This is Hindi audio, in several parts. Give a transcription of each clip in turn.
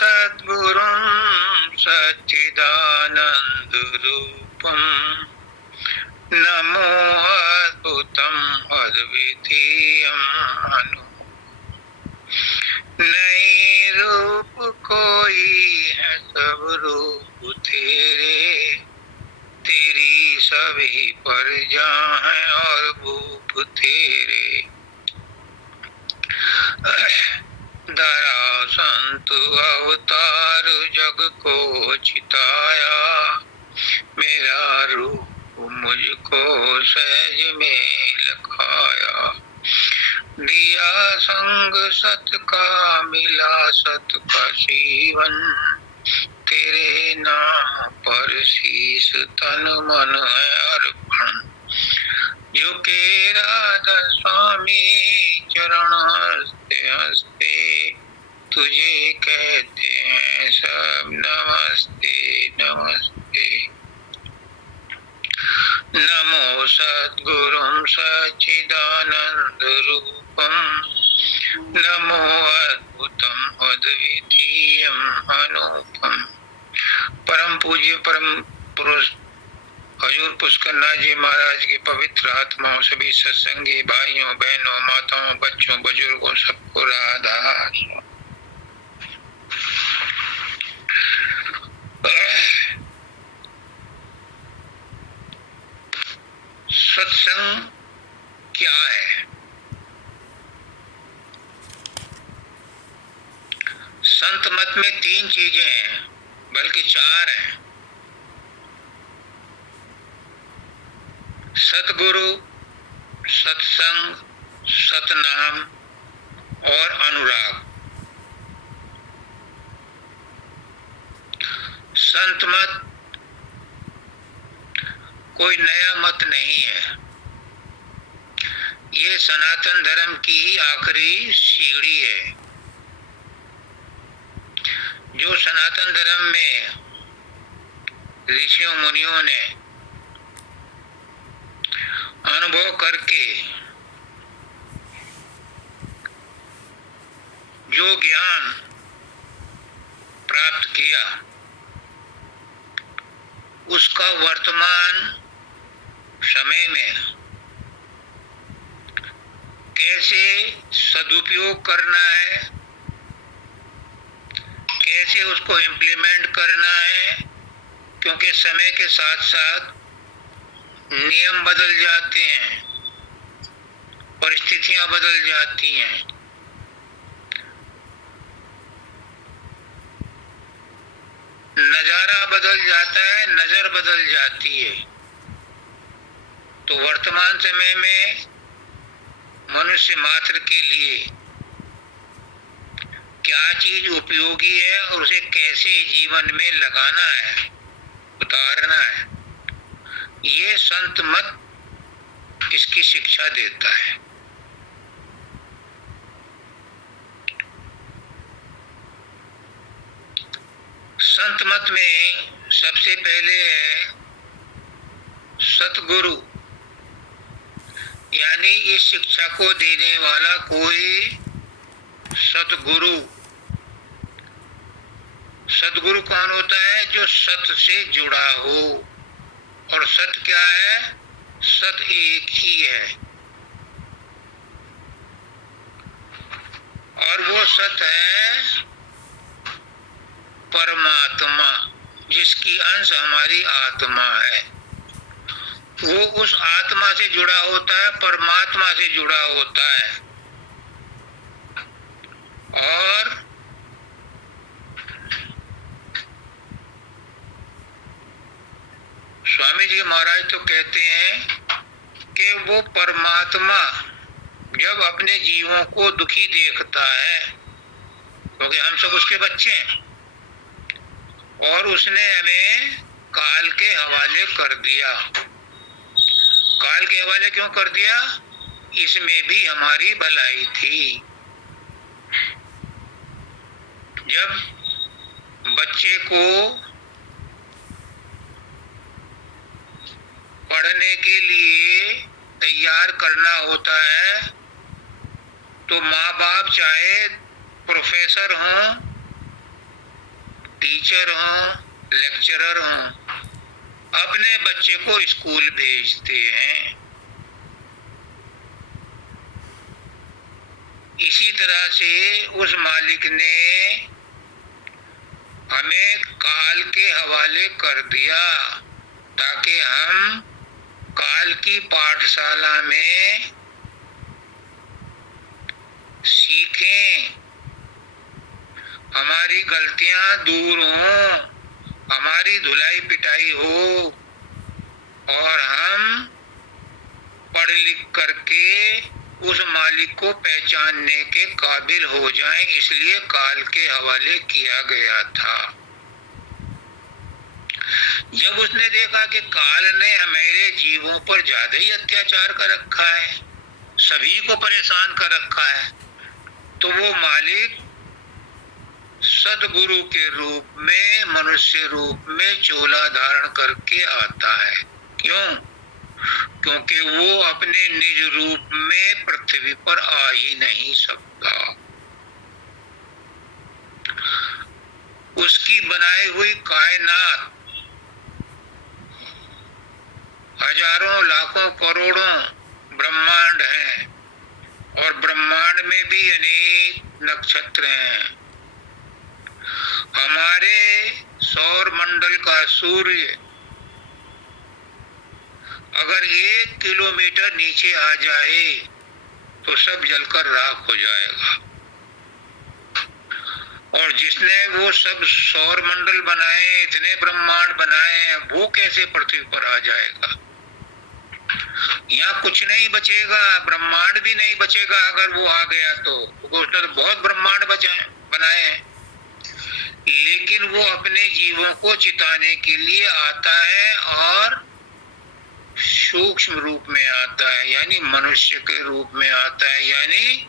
सद्गुरुं सच्चिदानन्दरूपं नमो अद्भुतं अद्वितीयं अनु नहीं रूप कोई है सब रूप तेरे, तेरी सभी प्रजा है और भूप तेरे। दया संत अवतार जग को चिताया, मेरा रूप मुझको सहज में लखाया। दिया संग सत का मिला सत का जीवन, तेरे नाम पर शीस तन मन है अर्पण। झुके राधा स्वामी चरण हंसते हंसते, तुझे कहते हैं सब नमस्ते नमस्ते। नमो सद्गुरुं सच्चिदानंद रूपं, नमो अद्भुतं अद्वितीयं अनूपम। परम पूज्य परम पुरुष हजूर पुष्करनाथ जी महाराज की पवित्र आत्माओं, सभी सत्संगी भाइयों बहनों माताओं बच्चों बुजुर्गों सबको राधा। सत्संग क्या है? संत मत में 3 चीजें हैं, बल्कि 4 हैं। सतगुरु, सत्संग, सतनाम और अनुराग। संत मत कोई नया मत नहीं है, ये सनातन धर्म की ही आखिरी सीढ़ी है। जो सनातन धर्म में ऋषियों मुनियों ने अनुभव करके जो ज्ञान प्राप्त किया, उसका वर्तमान समय में कैसे सदुपयोग करना है, कैसे उसको इम्प्लीमेंट करना है, क्योंकि समय के साथ साथ नियम बदल जाते हैं, परिस्थितियां बदल जाती हैं। नजारा बदल जाता है, नजर बदल जाती है। तो वर्तमान समय में मनुष्य मात्र के लिए क्या चीज उपयोगी है और उसे कैसे जीवन में लगाना है, उतारना है, ये संत मत इसकी शिक्षा देता है। संत मत में सबसे पहले है सतगुरु, यानी इस शिक्षा को देने वाला कोई सतगुरु। सतगुरु कौन होता है? जो सत से जुड़ा हो। और सत क्या है? सत एक ही है, और वो सत है परमात्मा, जिसकी अंश हमारी आत्मा है। वो उस आत्मा से जुड़ा होता है, परमात्मा से जुड़ा होता है। और स्वामी जी महाराज तो कहते हैं कि वो परमात्मा जब अपने जीवों को दुखी देखता है, क्योंकि हम सब उसके बच्चे हैं, और उसने हमें काल के हवाले कर दिया। काल के हवाले क्यों कर दिया? इसमें भी हमारी भलाई थी। जब बच्चे को पढ़ने के लिए तैयार करना होता है तो माँ बाप चाहे प्रोफेसर हों टीचर हों, लेक्चरर हों, अपने बच्चे को स्कूल भेजते हैं। इसी तरह से उस मालिक ने हमें काल के हवाले कर दिया ताकि हम काल की पाठशाला में सीखें, हमारी गलतियां दूर हों, हमारी धुलाई पिटाई हो और हम पढ़ लिख करके उस मालिक को पहचानने के काबिल हो जाएं। इसलिए काल के हवाले किया गया था। जब उसने देखा कि काल ने हमारे जीवों पर ज्यादा ही अत्याचार कर रखा है, सभी को परेशान कर रखा है, तो वो मालिक सदगुरु के रूप में, मनुष्य रूप में चोला धारण करके आता है। क्यों? क्योंकि वो अपने निज रूप में पृथ्वी पर आ ही नहीं सकता। उसकी बनाई हुई कायनात हजारों लाखों करोड़ों ब्रह्मांड हैं और ब्रह्मांड में भी अनेक नक्षत्र हैं। हमारे सौर मंडल का सूर्य अगर 1 किलोमीटर नीचे आ जाए तो सब जलकर राख हो जाएगा। और जिसने वो सब सौर मंडल बनाए, इतने ब्रह्मांड बनाए हैं, वो कैसे पृथ्वी पर आ जाएगा? यहाँ कुछ नहीं बचेगा, ब्रह्मांड भी नहीं बचेगा अगर वो आ गया तो। उसने तो बहुत ब्रह्मांड बनाए हैं, लेकिन वो अपने जीवों को चिताने के लिए आता है और सूक्ष्म रूप में आता है, यानी मनुष्य के रूप में आता है, यानी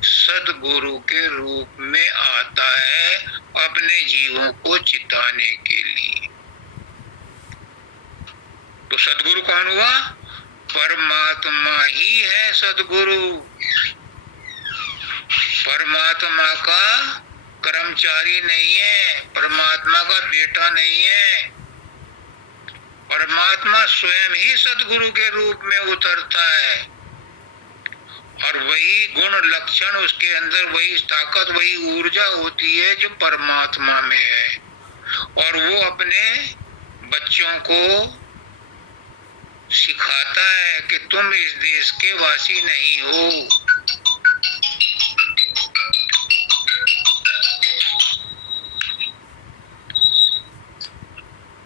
सदगुरु के रूप में आता है अपने जीवों को चिताने के लिए। तो सदगुरु कौन हुआ? परमात्मा ही है सदगुरु। परमात्मा का कर्मचारी नहीं है, परमात्मा का बेटा नहीं है। परमात्मा स्वयं ही सदगुरु के रूप में उतरता है और वही गुण लक्षण उसके अंदर, वही ताकत, वही ऊर्जा होती है जो परमात्मा में है। और वो अपने बच्चों को सिखाता है कि तुम इस देश के वासी नहीं हो,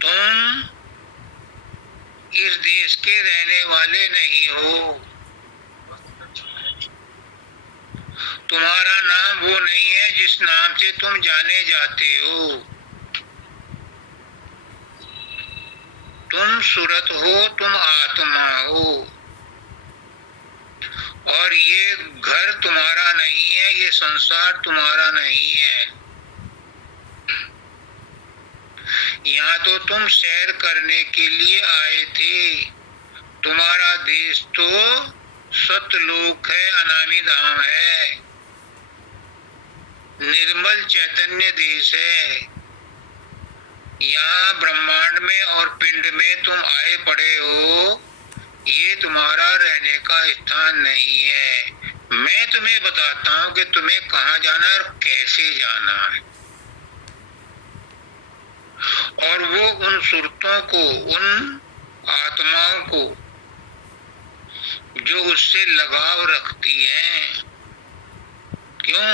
तुम इस देश के रहने वाले नहीं हो, तुम्हारा नाम वो नहीं है जिस नाम से तुम जाने जाते हो। तुम सूरत हो, तुम आत्मा हो और ये घर तुम्हारा नहीं है, ये संसार तुम्हारा नहीं है। यहाँ तो तुम सैर करने के लिए आए थे। तुम्हारा देश तो सतलोक है, अनामी धाम है, निर्मल चैतन्य देश है। यहाँ ब्रह्मांड में और पिंड में तुम आए पड़े हो, ये तुम्हारा रहने का स्थान नहीं है। मैं तुम्हें बताता हूँ कि तुम्हें कहाँ जाना है और कैसे जाना है। और वो उन सुरतों को, उन आत्माओं को जो उससे लगाव रखती हैं। क्यों?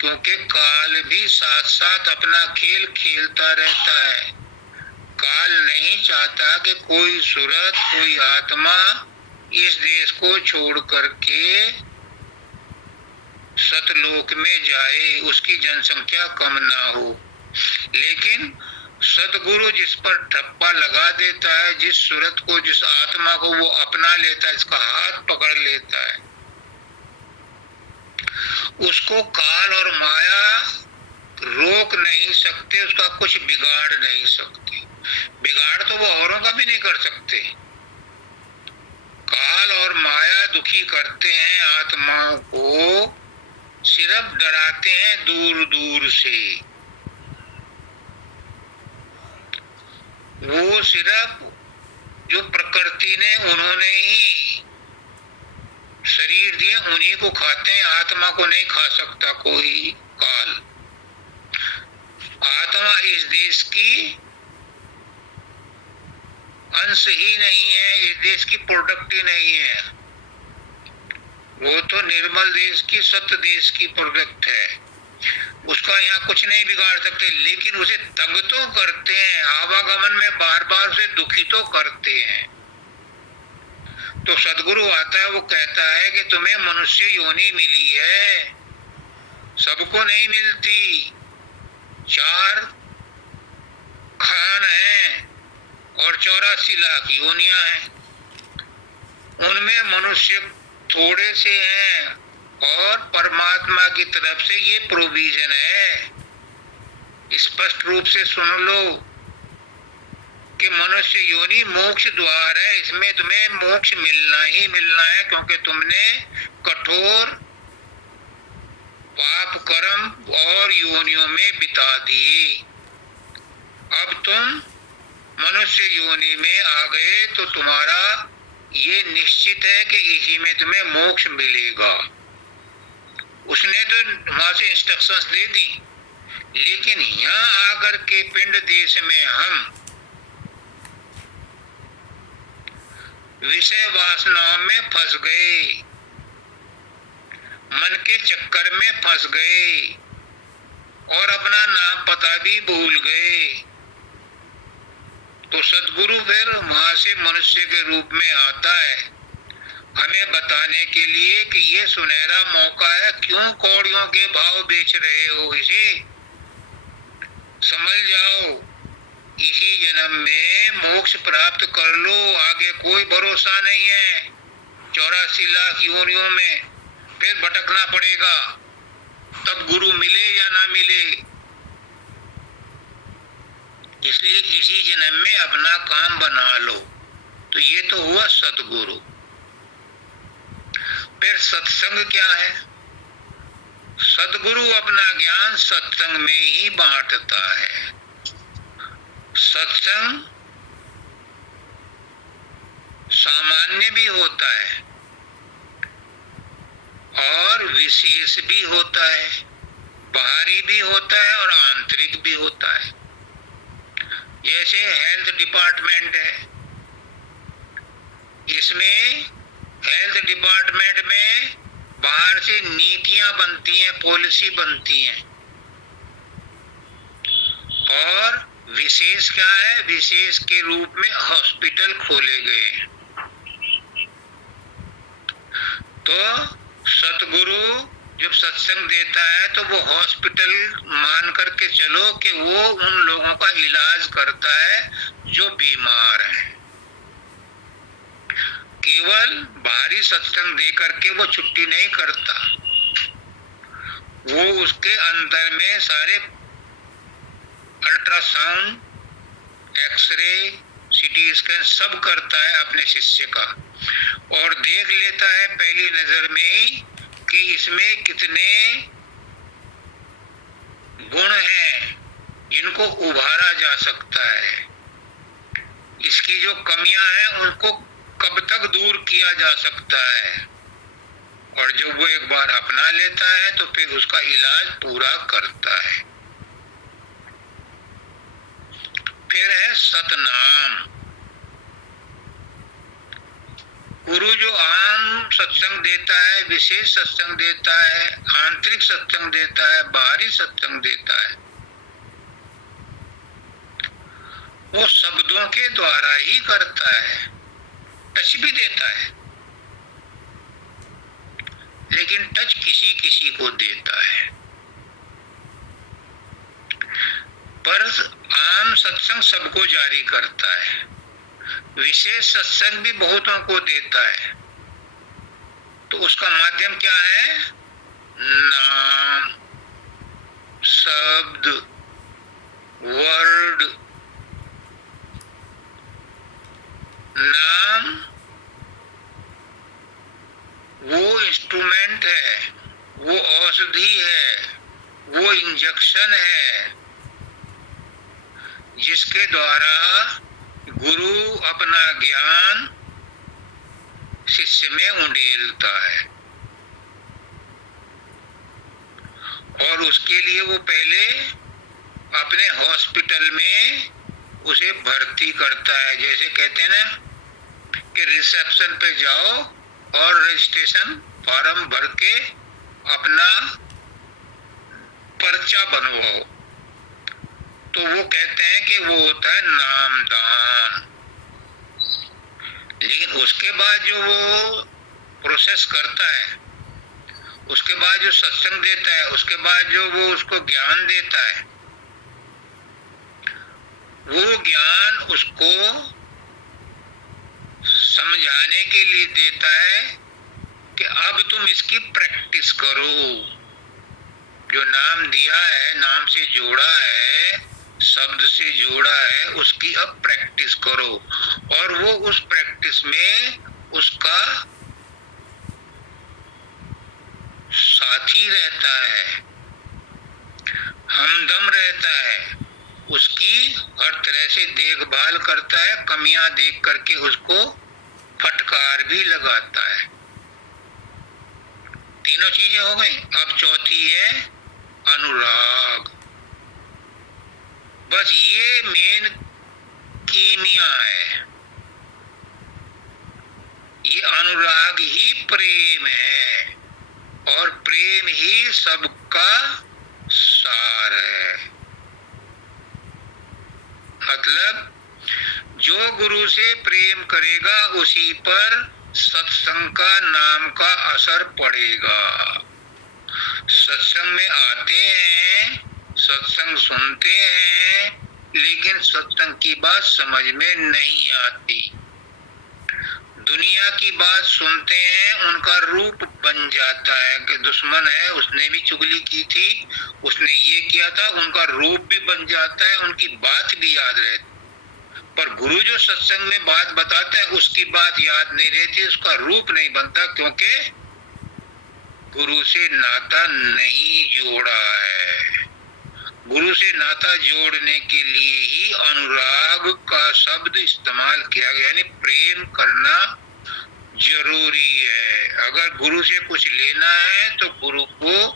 क्योंकि काल भी साथ साथ अपना खेल खेलता रहता है। काल नहीं चाहता कि कोई सूरत, कोई आत्मा इस देश को छोड़ करके सतलोक में जाए, उसकी जनसंख्या कम ना हो। लेकिन सतगुरु जिस पर ठप्पा लगा देता है, जिस सूरत को, जिस आत्मा को वो अपना लेता है, इसका हाथ पकड़ लेता है, उसको काल और माया रोक नहीं सकते, उसका कुछ बिगाड़ नहीं सकते। बिगाड़ तो वो औरों का भी नहीं कर सकते। काल और माया दुखी करते हैं आत्माओं को, सिर्फ डराते हैं दूर दूर से। वो सिर्फ जो प्रकृति ने उन्होंने ही शरीर दिए उन्हीं को खाते हैं, आत्मा को नहीं खा सकता कोई काल। आत्मा इस देश की अंश ही नहीं है, इस देश की प्रोडक्ट ही नहीं है। वो तो निर्मल देश की, सत्य देश की प्रोडक्ट है, उसका यहाँ कुछ नहीं बिगाड़ सकते। लेकिन उसे तंग तो करते हैं, आवागमन में बार बार उसे दुखी तो करते हैं। तो सदगुरु आता है, वो कहता है कि तुम्हें मनुष्य योनि मिली है, सबको नहीं मिलती। 4 खान हैं और 84 लाख योनियां हैं, उनमें मनुष्य थोड़े से हैं और परमात्मा की तरफ से ये प्रोविजन है। स्पष्ट रूप से सुन लो कि मनुष्य योनि मोक्ष द्वार है, इसमें तुम्हें मोक्ष मिलना ही मिलना है, क्योंकि तुमने कठोर पाप कर्म और योनियों में बिता दिए। अब तुम मनुष्य योनि में आ गए तो तुम्हारा ये निश्चित है कि इसी में तुम्हें मोक्ष मिलेगा। उसने तो वहां से इंस्ट्रक्शंस दे दी, लेकिन यहाँ आकर के पिंड देश में हम विषय वासनाओं में फंस गए, मन के चक्कर में फंस गए और अपना नाम पता भी भूल गए। तो सदगुरु फिर वहां से मनुष्य के रूप में आता है हमें बताने के लिए कि ये सुनहरा मौका है, क्यों कौड़ियों के भाव बेच रहे हो, इसे समझ जाओ। इसी जन्म में मोक्ष प्राप्त कर लो, आगे कोई भरोसा नहीं है। 84 लाख योनियों में फिर भटकना पड़ेगा, तब गुरु मिले या ना मिले। इसलिए इसी जन्म में अपना काम बना लो। तो ये तो हुआ सतगुरु। फिर सत्संग क्या है? सतगुरु अपना ज्ञान सत्संग में ही बांटता है। सत्संग सामान्य भी होता है और विशेष भी होता है, बाहरी भी होता है और आंतरिक भी होता है। जैसे हेल्थ डिपार्टमेंट है, इसमें हेल्थ डिपार्टमेंट में बाहर से नीतियां बनती हैं, पॉलिसी बनती हैं। और विशेष क्या है? विशेष के रूप में हॉस्पिटल खोले गए हैं। तो सतगुरु जब सत्संग देता है तो वो हॉस्पिटल मान करके चलो कि वो उन लोगों का इलाज करता है जो बीमार हैं। केवल बाहरी सत्संग दे करके वो छुट्टी नहीं करता, वो उसके अंदर में सारे अल्ट्रासाउंड, एक्सरे, सीटी स्कैन सब करता है अपने शिष्य का, और देख लेता है पहली नजर में ही कि इसमें कितने गुण हैं जिनको उभारा जा सकता है, इसकी जो कमियां हैं उनको कब तक दूर किया जा सकता है। और जब वो एक बार अपना लेता है तो फिर उसका इलाज पूरा करता है। फिर है सतनाम। गुरु जो आम सत्संग देता है, विशेष सत्संग देता है, आंतरिक सत्संग देता है, बाहरी सत्संग देता है, वो शब्दों के द्वारा ही करता है। टच भी देता है, लेकिन टच किसी किसी को देता है। पर आम सत्संग सबको जारी करता है, विशेष सत्संग भी बहुतों को देता है। तो उसका माध्यम क्या है? नाम, शब्द, वर्ड। नाम वो इंस्ट्रूमेंट है, वो औषधि है, वो इंजेक्शन है जिसके द्वारा गुरु अपना ज्ञान शिष्य में उंडेलता है और उसके लिए वो पहले अपने हॉस्पिटल में उसे भर्ती करता है। जैसे कहते हैं ना कि रिसेप्शन पे जाओ और रजिस्ट्रेशन फॉर्म भर के अपना पर्चा बनवाओ, तो वो कहते हैं कि वो होता है नामदान। लेकिन उसके बाद जो वो प्रोसेस करता है, उसके बाद जो सत्संग देता है, उसके बाद जो वो उसको ज्ञान देता है, वो ज्ञान उसको समझाने के लिए देता है कि अब तुम इसकी प्रैक्टिस करो। जो नाम दिया है, नाम से जोड़ा है, शब्द से जोड़ा है, उसकी अब प्रैक्टिस करो। और वो उस प्रैक्टिस में उसका साथी रहता है, हमदम रहता है, उसकी हर तरह से देखभाल करता है, कमियां देख करके उसको फटकार भी लगाता है। तीनों चीजें हो गई। अब चौथी है अनुराग। बस ये मेन कीमिया है। ये अनुराग ही प्रेम है और प्रेम ही सबका सार है। मतलब जो गुरु से प्रेम करेगा उसी पर सत्संग का नाम का असर पड़ेगा। सत्संग में आते हैं, सत्संग सुनते हैं, लेकिन सत्संग की बात समझ में नहीं आती। दुनिया की बात सुनते हैं, उनका रूप बन जाता है कि दुश्मन है, उसने भी चुगली की थी, उसने ये किया था, उनका रूप भी बन जाता है, उनकी बात भी याद रहती। पर गुरु जो सत्संग में बात बताता है उसकी बात याद नहीं रहती, उसका रूप नहीं बनता, क्योंकि गुरु से नाता नहीं जोड़ा है। गुरु से नाता जोड़ने के लिए ही अनुराग का शब्द इस्तेमाल किया गया, यानी प्रेम करना जरूरी है। अगर गुरु से कुछ लेना है तो गुरु को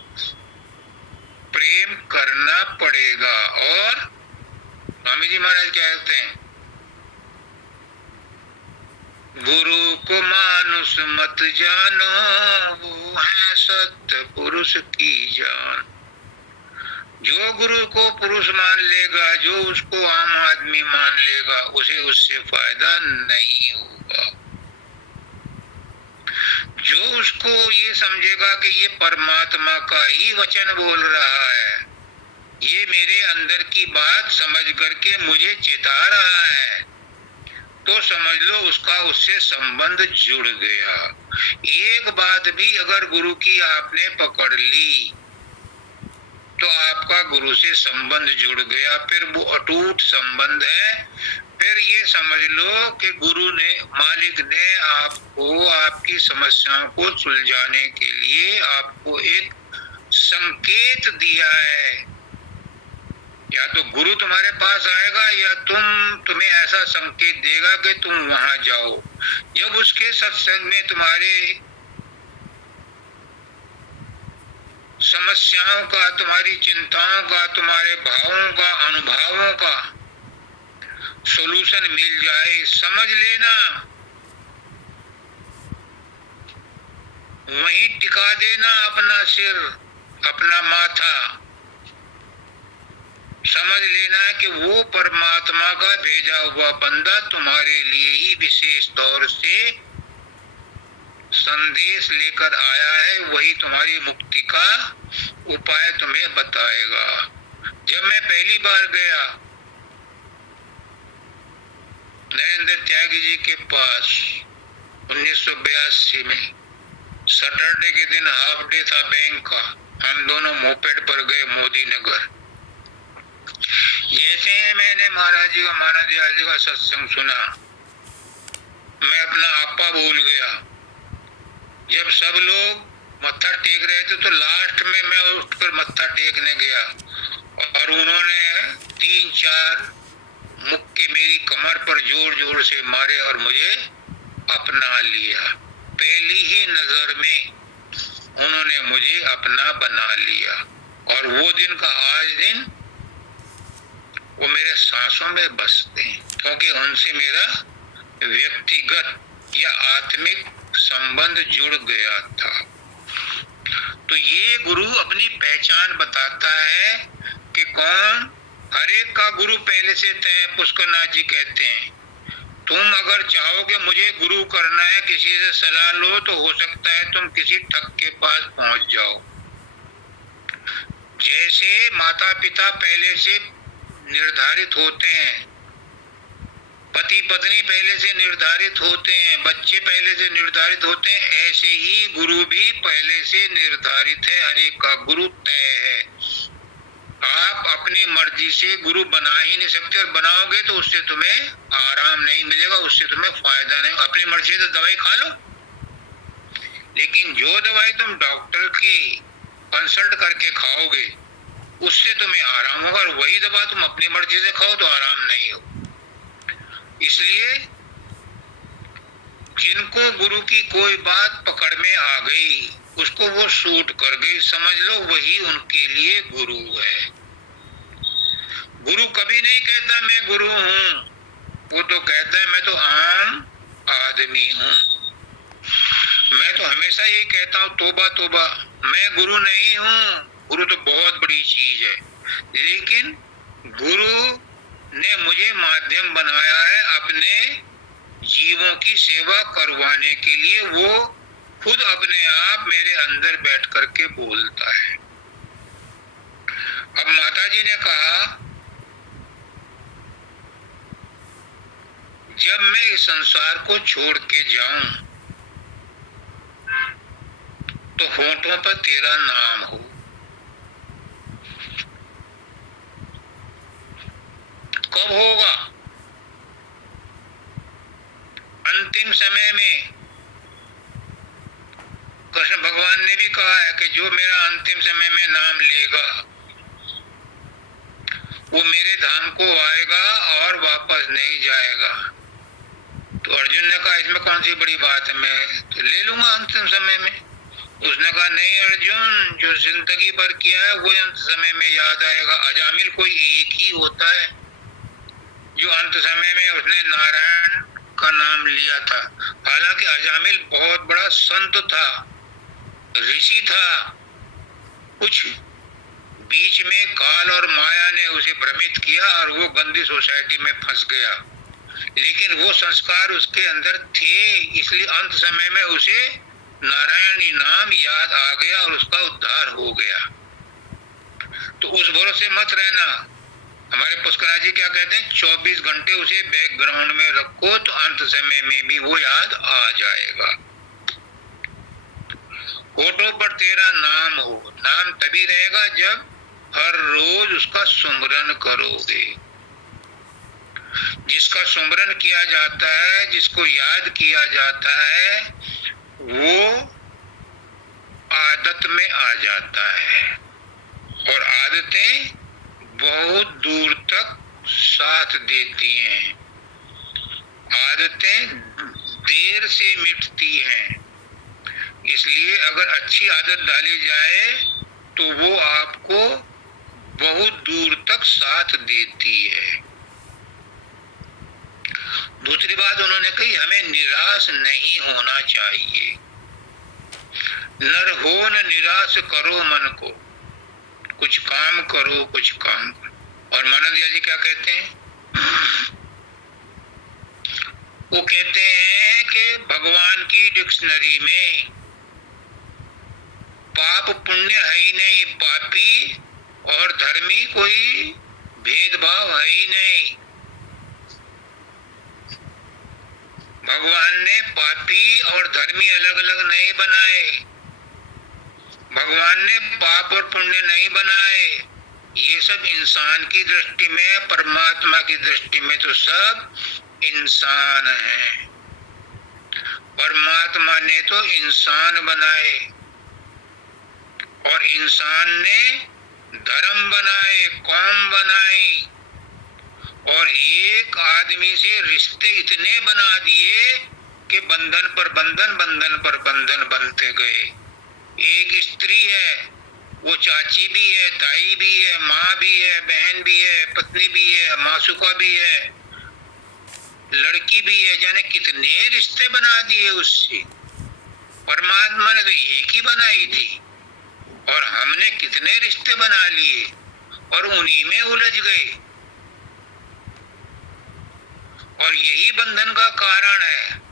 प्रेम करना पड़ेगा। और स्वामी जी महाराज क्या कहते हैं, गुरु को मानुष मत जानो, वो है सत्य पुरुष की जान। जो गुरु को पुरुष मान लेगा, जो उसको आम आदमी मान लेगा, उसे उससे फायदा नहीं होगा। जो उसको ये समझेगा कि ये परमात्मा का ही वचन बोल रहा है, ये मेरे अंदर की बात समझ करके मुझे चिता रहा है, तो समझ लो उसका उससे संबंध जुड़ गया। एक बात भी अगर गुरु की आपने पकड़ ली तो आपका गुरु से संबंध जुड़ गया, फिर वो अटूट संबंध है। फिर ये समझ लो कि गुरु ने, मालिक ने आपको आपकी समस्याओं को सुलझाने के लिए आपको एक संकेत दिया है। या तो गुरु तुम्हारे पास आएगा या तुम्हें ऐसा संकेत देगा कि तुम वहां जाओ। जब उसके सत्संग में तुम्हारे समस्याओं का, तुम्हारी चिंताओं का, तुम्हारे भावों का, अनुभवों का सॉल्यूशन मिल जाए, समझ लेना, वहीं टिका देना अपना सिर, अपना माथा। समझ लेना कि वो परमात्मा का भेजा हुआ बंदा तुम्हारे लिए ही विशेष तौर से संदेश लेकर आया है, वही तुम्हारी मुक्ति का उपाय तुम्हें बताएगा। जब मैं पहली बार गया नरेंद्र त्यागी जी के पास 1982 में, सैटरडे के दिन हाफ डे था बैंक का, हम दोनों मोपेड पर गए मोदी नगर। जैसे मैंने महाराज जी का सत्संग सुना, मैं अपना आपा भूल गया। जब सब लोग मत्था टेक रहे थे तो लास्ट में मैं उठकर मत्था टेकने गया और उन्होंने 3-4 मुक्के मेरी कमर पर जोर जोर से मारे और मुझे अपना लिया। पहली ही नजर में उन्होंने मुझे अपना बना लिया और वो दिन का आज दिन वो मेरे सांसों में बसते हैं, क्योंकि उनसे मेरा व्यक्तिगत या आत्मिक संबंध जुड़ गया था। तो ये गुरु अपनी पहचान बताता है कि कौन। हर एक का गुरु पहले से तय है। पुष्कर नाथ जी कहते हैं, तुम अगर चाहोगे मुझे गुरु करना है, किसी से सलाह लो, तो हो सकता है तुम किसी ठग के पास पहुंच जाओ। जैसे माता पिता पहले से निर्धारित होते हैं, पति पत्नी पहले से निर्धारित होते हैं, बच्चे पहले से निर्धारित होते हैं, ऐसे ही गुरु भी पहले से निर्धारित है। हर एक का गुरु तय है। आप अपनी मर्जी से गुरु बना ही नहीं सकते, और बनाओगे तो उससे तुम्हें आराम नहीं मिलेगा, उससे तुम्हें फायदा नहीं। अपनी मर्जी से दवाई खा लो, लेकिन जो दवाई तुम डॉक्टर की कंसल्ट करके खाओगे उससे तुम्हें आराम होगा, और वही दवा तुम अपनी मर्जी से खाओ तो आराम नहीं हो। इसलिए जिनको गुरु की कोई बात पकड़ में आ गई, उसको वो सूट कर गई, समझ लो वही उनके लिए गुरु है। गुरु कभी नहीं कहता मैं गुरु हूं, वो तो कहता है मैं तो आम आदमी हूं। मैं तो हमेशा यही कहता हूं, तोबा तोबा, मैं गुरु नहीं हूं। गुरु तो बहुत बड़ी चीज है, लेकिन गुरु ने मुझे माध्यम बनाया है अपने जीवों की सेवा करवाने के लिए। वो खुद अपने आप मेरे अंदर बैठ करके बोलता है। अब माता जी ने कहा, जब मैं इस संसार को छोड़ के जाऊं तो होठों पर तेरा नाम हो। कब होगा? अंतिम समय में। कृष्ण भगवान ने भी कहा है कि जो मेरा अंतिम समय में नाम लेगा वो मेरे धाम को आएगा और वापस नहीं जाएगा। तो अर्जुन ने कहा, इसमें कौन सी बड़ी बात है, मैं तो ले लूंगा अंतिम समय में। उसने कहा, नहीं अर्जुन, जो जिंदगी भर किया है वो अंत समय में याद आएगा। अजामिल कोई एक ही होता है जो अंत समय में उसने नारायण का नाम लिया था। हालांकि अजामिल बहुत बड़ा संत था, ऋषि था। कुछ बीच में काल और माया ने उसे भ्रमित किया और वो गंदी सोसाइटी में फंस गया, लेकिन वो संस्कार उसके अंदर थे, इसलिए अंत समय में उसे नारायणी नाम याद आ गया और उसका उद्धार हो गया। तो उस भरोसे मत रहना। हमारे पुष्कर जी क्या कहते हैं, 24 घंटे उसे बैकग्राउंड में रखो तो अंत समय में भी वो याद आ जाएगा। होठों पर तेरा नाम हो। नाम तभी रहेगा जब हर रोज उसका सुमरन करोगे। जिसका सुमरन किया जाता है, जिसको याद किया जाता है, वो आदत में आ जाता है, और आदतें बहुत दूर तक साथ देती हैं। आदतें देर से मिटती हैं, इसलिए अगर अच्छी आदत डाली जाए तो वो आपको बहुत दूर तक साथ देती है। दूसरी बात उन्होंने कही, हमें निराश नहीं होना चाहिए। नर हो न निराश करो मन को, कुछ काम करो, कुछ काम करो। और मानंद जी क्या कहते हैं, वो कहते हैं कि भगवान की डिक्शनरी में पाप पुण्य है ही नहीं, पापी और धर्मी कोई भेदभाव है ही नहीं। भगवान ने पापी और धर्मी अलग अलग नहीं बनाए, भगवान ने पाप और पुण्य नहीं बनाए। ये सब इंसान की दृष्टि में, परमात्मा की दृष्टि में तो सब इंसान हैं। परमात्मा ने तो इंसान बनाए और इंसान ने धर्म बनाए, कौम बनाई, और एक आदमी से रिश्ते इतने बना दिए कि बंधन पर बंधन, बंधन पर बंधन बनते गए। एक स्त्री है, वो चाची भी है, ताई भी है, माँ भी है, बहन भी है, पत्नी भी है, मासूका भी है, लड़की भी है, जाने कितने रिश्ते बना दिए उससे। परमात्मा ने तो एक ही बनाई थी और हमने कितने रिश्ते बना लिए और उन्हीं में उलझ गए। और यही बंधन का कारण है।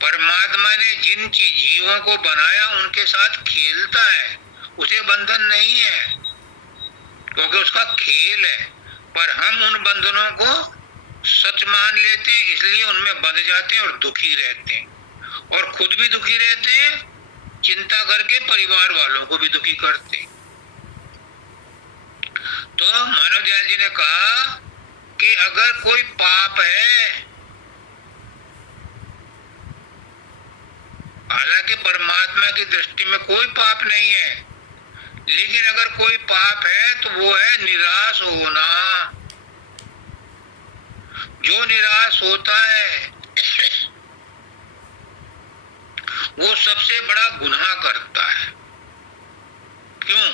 परमात्मा ने जिन जीवों को बनाया उनके साथ खेलता है, उसे बंधन नहीं है, क्योंकि उसका खेल है। पर हम उन बंधनों को सच मान लेते हैं, इसलिए उनमें बंध जाते हैं और दुखी रहते हैं, और खुद भी दुखी रहते हैं, चिंता करके परिवार वालों को भी दुखी करते हैं। तो मानव दयाल जी ने कहा कि अगर कोई पाप है, हालांकि परमात्मा की दृष्टि में कोई पाप नहीं है, लेकिन अगर कोई पाप है तो वो है निराश होना। जो निराश होता है वो सबसे बड़ा गुनाह करता है। क्यों?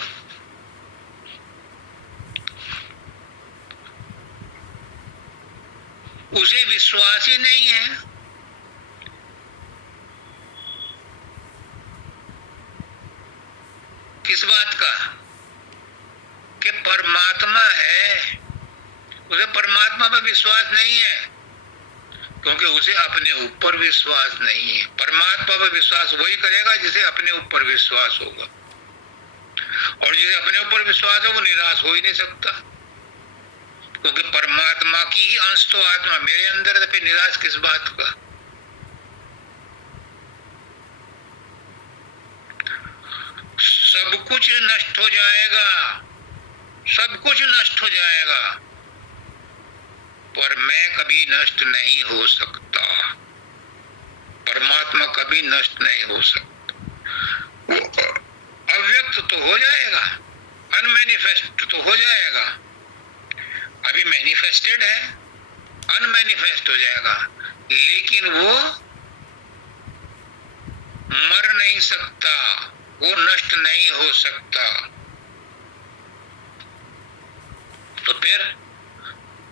उसे विश्वास ही नहीं है। किस बात का? कि परमात्मा है, उसे परमात्मा पर विश्वास नहीं है, क्योंकि उसे अपने ऊपर विश्वास नहीं है। परमात्मा पर विश्वास वही करेगा जिसे अपने ऊपर विश्वास होगा, और जिसे अपने ऊपर विश्वास है वो निराश हो ही नहीं सकता, क्योंकि परमात्मा की ही अंश तो आत्मा मेरे अंदर है, फिर निराश किस बात का? सब कुछ नष्ट हो जाएगा, सब कुछ नष्ट हो जाएगा, पर मैं कभी नष्ट नहीं हो सकता। परमात्मा कभी नष्ट नहीं हो सकता। वो अव्यक्त तो हो जाएगा, अनमैनिफेस्ट तो हो जाएगा, अभी मैनिफेस्टेड है, अनमैनिफेस्ट हो जाएगा, लेकिन वो मर नहीं सकता, वो नष्ट नहीं हो सकता। तो फिर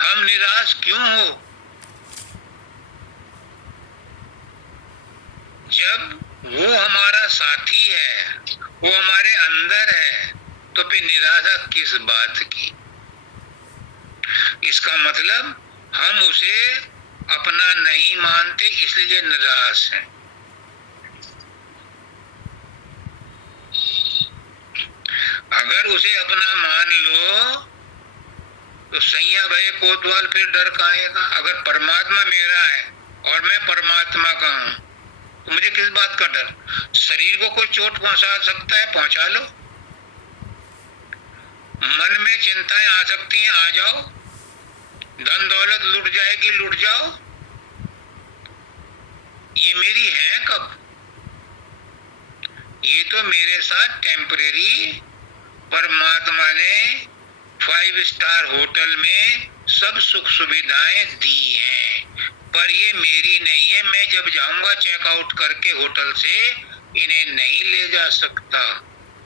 हम निराश क्यों हो? जब वो हमारा साथी है, वो हमारे अंदर है, तो फिर निराशा किस बात की? इसका मतलब हम उसे अपना नहीं मानते, इसलिए निराश हैं। अगर उसे अपना मान लो तो सैया भय कोतवाल, फिर डर काहेगा? अगर परमात्मा मेरा है और मैं परमात्मा का हूं, तो मुझे किस बात का डर? शरीर को कोई चोट पहुंचा सकता है, पहुंचा लो। मन में चिंताएं आ सकती हैं, आ जाओ। धन दौलत लुट जाएगी, लुट जाओ। ये मेरी है कब? ये तो मेरे साथ टेम्परेरी परमात्मा ने 5 स्टार होटल में सब सुख सुविधाएं दी हैं, पर ये मेरी नहीं है। मैं जब जाऊंगा चेकआउट करके होटल से, इन्हें नहीं ले जा सकता,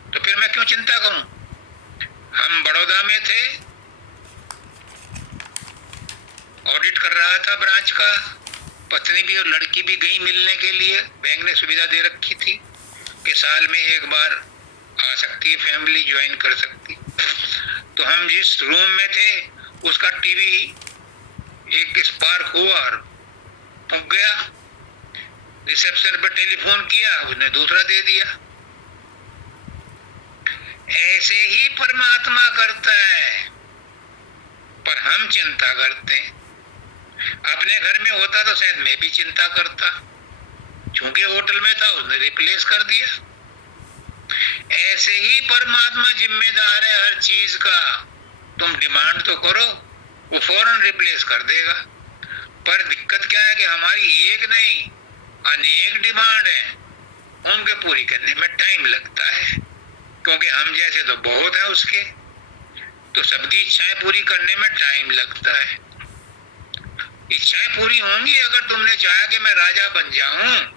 तो फिर मैं क्यों चिंता करूं? हम बड़ौदा में थे, ऑडिट कर रहा था ब्रांच का, पत्नी भी और लड़की भी गई मिलने के लिए। बैंक ने सुविधा दे रखी थी कि साल में एक बार आ सकती है, फैमिली ज्वाइन कर सकती। तो हम जिस रूम में थे उसका टीवी एक स्पार्क हुआ और फूंक गया। रिसेप्शन पर टेलीफोन किया, उसने दूसरा दे दिया। ऐसे ही परमात्मा करता है, पर हम चिंता करते हैं। अपने घर में होता तो शायद मैं भी चिंता करता, क्योंकि होटल में था, उसने रिप्लेस कर दिया। ऐसे ही परमात्मा जिम्मेदार है हर चीज का। तुम डिमांड तो करो, वो फौरन रिप्लेस कर देगा। पर दिक्कत क्या है कि हमारी एक नहीं अनेक डिमांड है, उनके पूरी करने में टाइम लगता है, क्योंकि हम जैसे तो बहुत है उसके। तो सबकी इच्छाएं पूरी करने में टाइम लगता है। इच्छाएं पूरी होंगी अगर तुमने चाहा कि मैं राजा बन जाऊं,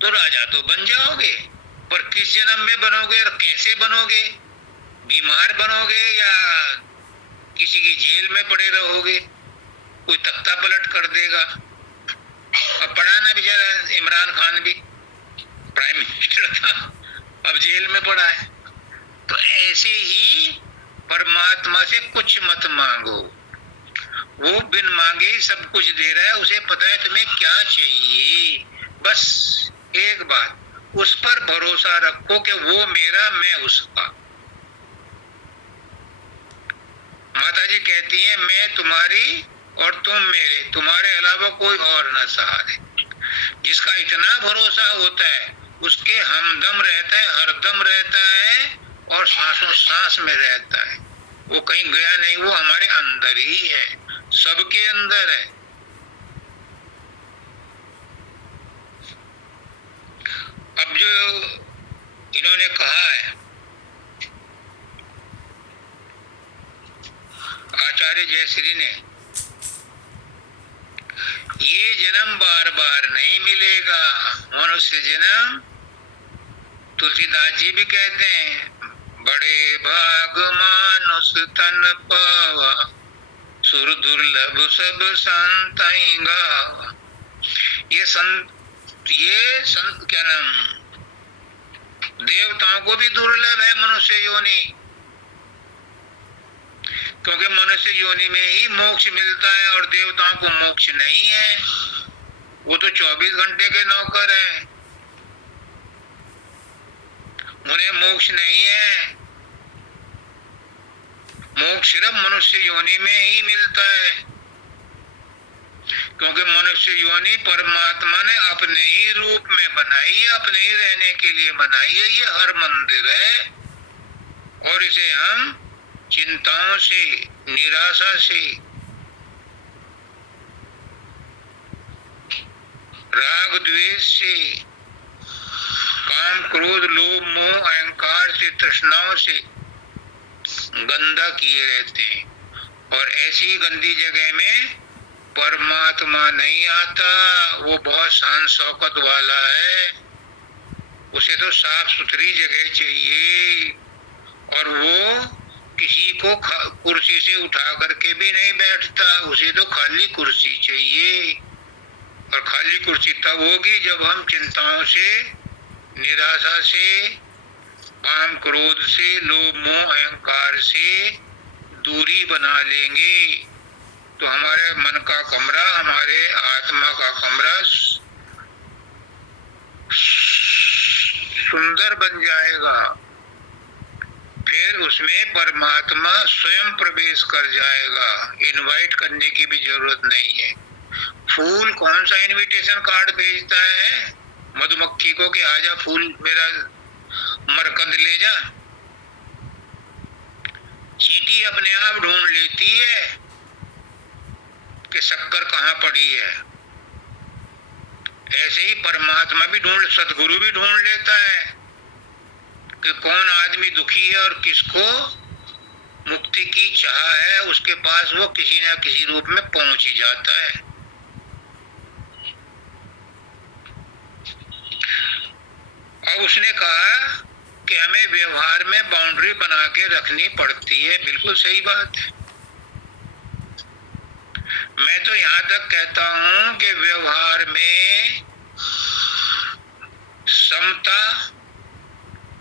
तो राजा तो बन जाओगे, पर किस जन्म में बनोगे और कैसे बनोगे? बीमार बनोगे या किसी की जेल में पड़े रहोगे? कोई तख्ता पलट कर देगा। अब पड़ा ना बेचारा इमरान खान भी प्राइम मिनिस्टर था, अब जेल में पड़ा है। तो ऐसे ही परमात्मा से कुछ मत मांगो, वो बिन मांगे ही सब कुछ दे रहा है, उसे पता है तुम्हें क्या चाहिए। बस एक बात, उस पर भरोसा रखो कि वो मेरा, मैं उसका। माता जी कहती हैं, मैं तुम्हारी और तुम मेरे, तुम्हारे अलावा कोई और न सहारे। जिसका इतना भरोसा होता है उसके हमदम रहता है, हरदम रहता है और सांसों सांस में रहता है। वो कहीं गया नहीं, वो हमारे अंदर ही है, सबके अंदर है। अब जो इन्होंने कहा है आचार्य जयश्री ने, ये जन्म बार बार नहीं मिलेगा, मनुष्य जन्म। तुलसीदास जी भी कहते हैं, बड़े भाग मानुष तन पावा, सुर दुर्लभ सब संत गावा। ये संत क्या नाम, देवताओं को भी दुर्लभ है मनुष्य योनि, क्योंकि मनुष्य योनि में ही मोक्ष मिलता है और देवताओं को मोक्ष नहीं है। वो तो 24 घंटे के नौकर हैं, उन्हें मोक्ष नहीं है। मोक्ष सिर्फ मनुष्य योनि में ही मिलता है, क्योंकि मनुष्य योनि परमात्मा ने अपने ही रूप में बनाई है, अपने ही रहने के लिए बनाई है। ये हर मंदिर है और इसे हम चिंताओं से, निराशा से, राग द्वेष से, काम क्रोध लोभ मोह अहंकार से, तृष्णाओं से गंदा किए रहते हैं। और ऐसी गंदी जगह में परमात्मा नहीं आता। वो बहुत शान शौकत वाला है, उसे तो साफ सुथरी जगह चाहिए और वो किसी को कुर्सी से उठा करके भी नहीं बैठता, उसे तो खाली कुर्सी चाहिए। और खाली कुर्सी तब होगी जब हम चिंताओं से, निराशा से, काम क्रोध से, लोभ मोह अहंकार से दूरी बना लेंगे, तो हमारे मन का कमरा, हमारे आत्मा का कमरा सुंदर बन जाएगा। फिर उसमें परमात्मा स्वयं प्रवेश कर जाएगा, इनवाइट करने की भी जरूरत नहीं है। फूल कौन सा इनविटेशन कार्ड भेजता है मधुमक्खी को कि आजा फूल मेरा मरकंद ले जा? चींटी अपने आप ढूंढ लेती है कि शक्कर कहाँ पड़ी है। ऐसे ही परमात्मा भी सदगुरु भी ढूंढ लेता है कि कौन आदमी दुखी है और किसको मुक्ति की चाह है, उसके पास वो किसी न किसी रूप में पहुंच ही जाता है। अब उसने कहा कि हमें व्यवहार में बाउंड्री बना के रखनी पड़ती है। बिल्कुल सही बात है। मैं तो यहां तक कहता हूं कि व्यवहार में समता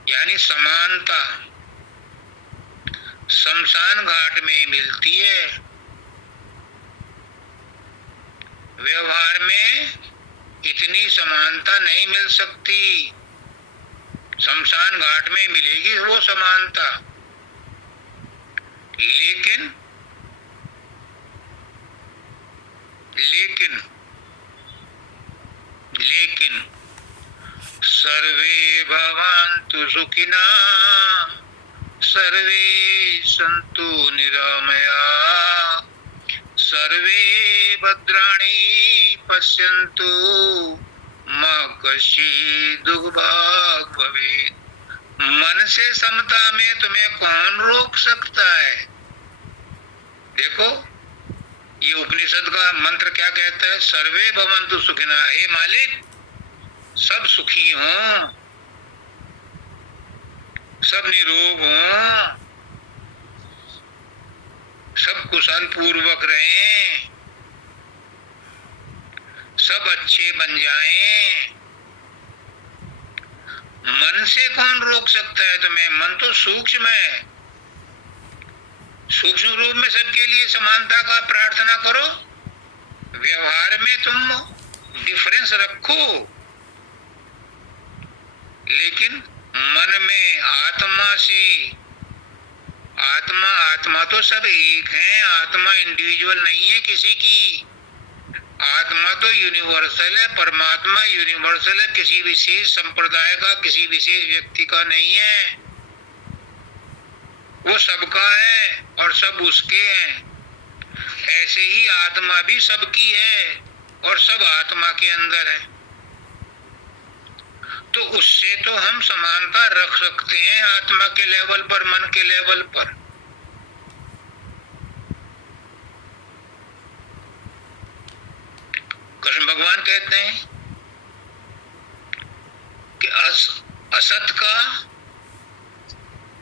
यानी समानता शमशान घाट में मिलती है। व्यवहार में इतनी समानता नहीं मिल सकती, शमशान घाट में मिलेगी वो समानता। लेकिन लेकिन लेकिन सर्वे भवन्तु सुखिनः सर्वे सन्तु निरामया सर्वे भद्राणि पश्यन्तु मा कश्चित् दुर्भाग् भवेत्। मन से समता में तुम्हें कौन रोक सकता है? देखो ये उपनिषद का मंत्र क्या कहता है, सर्वे भवन्तु सुखिनः। हे मालिक सब सुखी हों, सब निरोग हों, सब कुशल पूर्वक रहें, सब अच्छे बन जाएं। मन से कौन रोक सकता है तुम्हें? मन तो सूक्ष्म है, सूक्ष्म रूप में सबके लिए समानता का प्रार्थना करो, व्यवहार में तुम डिफरेंस रखो, लेकिन मन में आत्मा से, आत्मा तो सब एक है, आत्मा इंडिविजुअल नहीं है किसी की, आत्मा तो यूनिवर्सल है, परमात्मा यूनिवर्सल है, किसी विशेष संप्रदाय का, किसी विशेष व्यक्ति का नहीं है, वो सबका है और सब उसके हैं। ऐसे ही आत्मा भी सबकी है और सब आत्मा के अंदर है, तो उससे तो हम समानता रख सकते हैं आत्मा के लेवल पर, मन के लेवल पर। कृष्ण भगवान कहते हैं कि असत का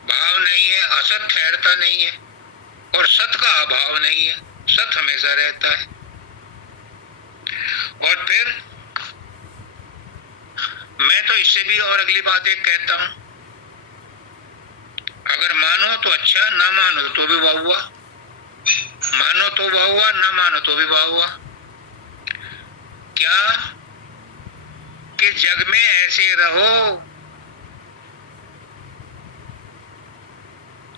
भाव नहीं है, असत ठहरता नहीं है, और सत का अभाव नहीं है, सत हमेशा रहता है। और फिर मैं तो इससे भी और अगली बात एक कहता हूं, अगर मानो तो अच्छा, ना मानो तो भी वाह हुआ, मानो तो वाह हुआ, ना मानो तो भी वाह हुआ। क्या कि जग में ऐसे रहो,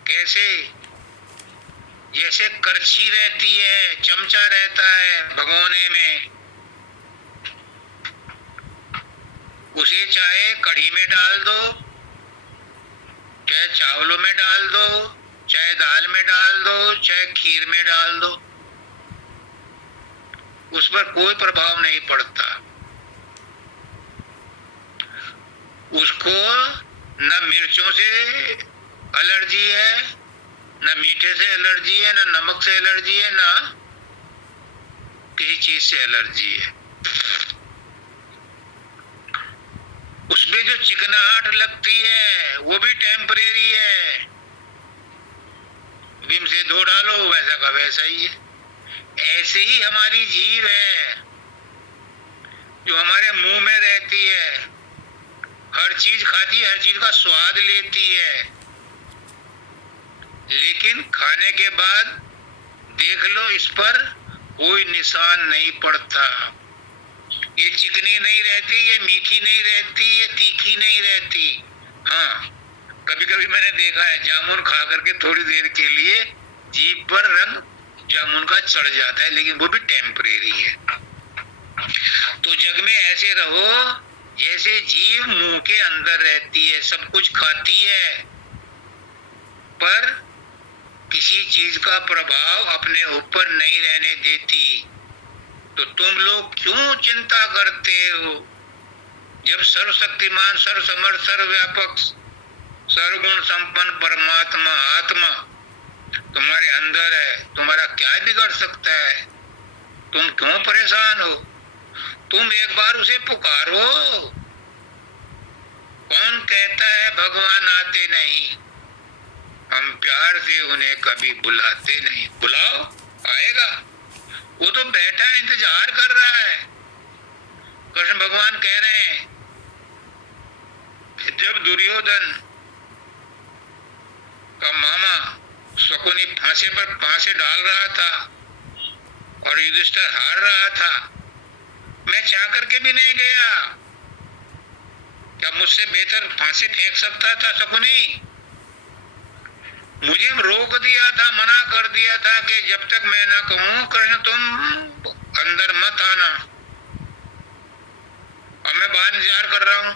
कैसे, जैसे करछी रहती है, चमचा रहता है भगोने में, उसे चाहे कढ़ी में डाल दो, चाहे चावलों में डाल दो, चाहे दाल में डाल दो, चाहे खीर में डाल दो, उस पर कोई प्रभाव नहीं पड़ता। उसको न मिर्चों से एलर्जी है, न मीठे से एलर्जी है, न नमक से एलर्जी है, न किसी चीज से एलर्जी है। उसमें जो चिकनाहट लगती है वो भी टेम्परेरी है, विम से धो डालो वैसा का वैसा ही है। ऐसे ही हमारी जीव है जो हमारे मुंह में रहती है, हर चीज खाती है, हर चीज का स्वाद लेती है, लेकिन खाने के बाद देख लो इस पर कोई निशान नहीं पड़ता। ये चिकनी नहीं रहती, ये मीठी नहीं रहती, ये तीखी नहीं रहती। हाँ, कभी कभी मैंने देखा है जामुन खा करके थोड़ी देर के लिए जीभ पर रंग जामुन का चढ़ जाता है, लेकिन वो भी टेम्परेरी है। तो जग में ऐसे रहो जैसे जीव मुंह के अंदर रहती है, सब कुछ खाती है, पर किसी चीज का प्रभाव अपने ऊपर नहीं रहने देती। तो तुम लोग क्यों चिंता करते हो, जब सर्वशक्तिमान, सर्वसमर्थ, सर्वव्यापक, सर्वगुण संपन्न परमात्मा आत्मा तुम्हारे अंदर है, तुम्हारा क्या बिगड़ सकता है? तुम क्यों परेशान हो? तुम एक बार उसे पुकारो। कौन कहता है भगवान आते नहीं? हम प्यार से उन्हें कभी बुलाते नहीं। बुलाओ, आएगा। वो तो बैठा इंतजार कर रहा है। कृष्ण भगवान कह रहे हैं जब दुर्योधन का मामा शकुनी फांसे पर फांसे डाल रहा था और युधिष्ठिर हार रहा था, मैं चाह करके भी नहीं गया। क्या मुझसे बेहतर फांसे फेंक सकता था शकुनी? मुझे रोक दिया था, मना कर दिया था कि जब तक मैं ना कहूं कृष्ण तुम अंदर मत आना। अब मैं बाहर इंतजार कर रहा हूं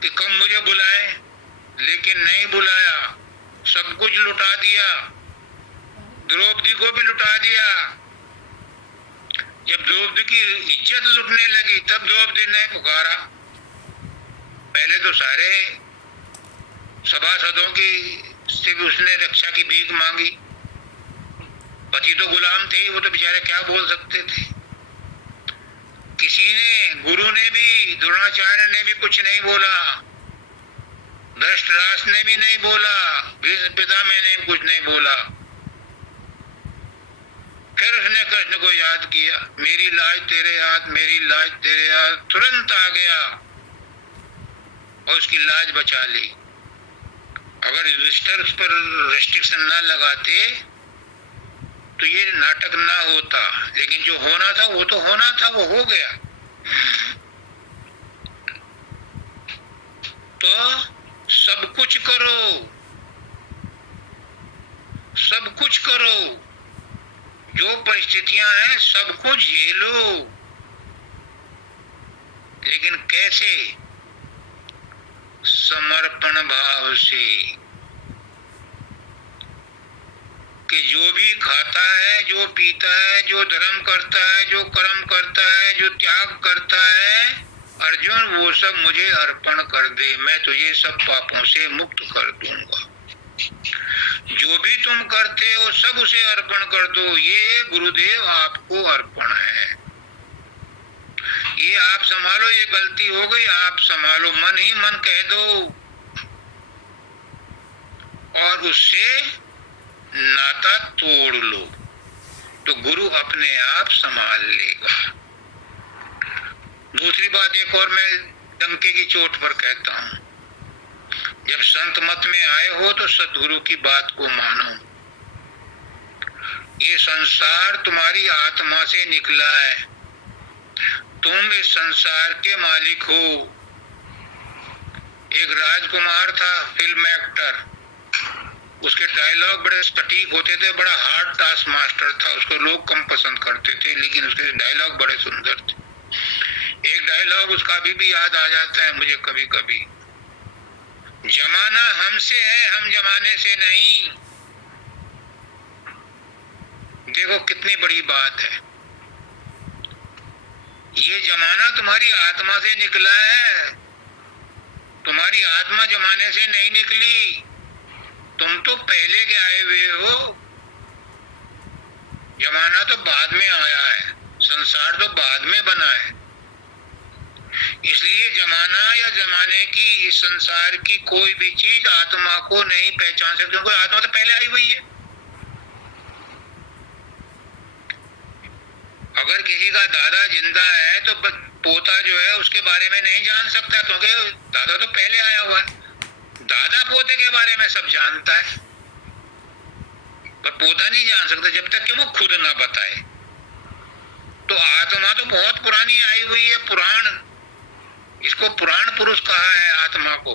कि कब मुझे बुलाए, लेकिन नहीं बुलाया। सब कुछ लुटा दिया, द्रौपदी को भी लुटा दिया। जब द्रौपदी की इज्जत लुटने लगी तब द्रौपदी ने पुकारा, पहले तो सारे सभासदों की से भी उसने रक्षा की भीख मांगी। पति तो गुलाम थे, वो तो बेचारे क्या बोल सकते थे। किसी ने, गुरु ने भी, द्रोणाचार्य ने भी कुछ नहीं बोला, धृतराष्ट्र ने भी नहीं बोला, भीष्म पितामह ने भी कुछ नहीं बोला। फिर उसने कृष्ण को याद किया, मेरी लाज तेरे हाथ, मेरी लाज तेरे हाथ, तुरंत आ गया और उसकी लाज बचा ली। अगर युधिष्ठिर उस पर रेस्ट्रिक्शन ना लगाते तो ये नाटक ना होता, लेकिन जो होना था वो तो होना था, वो हो गया। तो सब कुछ करो, सब कुछ करो, जो परिस्थितियां हैं सबको झेलो, लेकिन कैसे? समर्पण भाव से, कि जो भी खाता है, जो पीता है, जो धर्म करता है, जो कर्म करता है, जो त्याग करता है, अर्जुन वो सब मुझे अर्पण कर दे, मैं तुझे सब पापों से मुक्त कर दूंगा। जो भी तुम करते हो सब उसे अर्पण कर दो, ये गुरुदेव आपको अर्पण है, ये आप संभालो, ये गलती हो गई आप संभालो, मन ही मन कह दो और उससे नाता तोड़ लो, तो गुरु अपने आप संभाल लेगा। दूसरी बात एक और मैं डंके की चोट पर कहता हूं, जब संत मत में आए हो तो सद्गुरु की बात को मानो। ये संसार तुम्हारी आत्मा से निकला है, तुम इस संसार के मालिक हो। एक राजकुमार था, फिल्म एक्टर, उसके डायलॉग बड़े सटीक होते थे, बड़ा हार्ड टास्क मास्टर था, उसको लोग कम पसंद करते थे, लेकिन उसके डायलॉग बड़े सुंदर थे। एक डायलॉग उसका अभी भी याद आ जाता है मुझे कभी कभी, जमाना हमसे है, हम जमाने से नहीं। देखो कितनी बड़ी बात है, ये जमाना तुम्हारी आत्मा से निकला है, तुम्हारी आत्मा जमाने से नहीं निकली, तुम तो पहले के आए हुए हो, जमाना तो बाद में आया है, संसार तो बाद में बना है। इसलिए जमाना या जमाने की, इस संसार की कोई भी चीज आत्मा को नहीं पहचान सकती, क्योंकि आत्मा तो पहले आई हुई है। अगर किसी का दादा जिंदा है तो पोता जो है उसके बारे में नहीं जान सकता, क्योंकि दादा तो पहले आया हुआ है। दादा पोते के बारे में सब जानता है, पर पोता नहीं जान सकता जब तक कि वो खुद ना बताए। तो आत्मा तो बहुत पुरानी आई हुई है, पुराण, इसको पुराण पुरुष कहा है आत्मा को,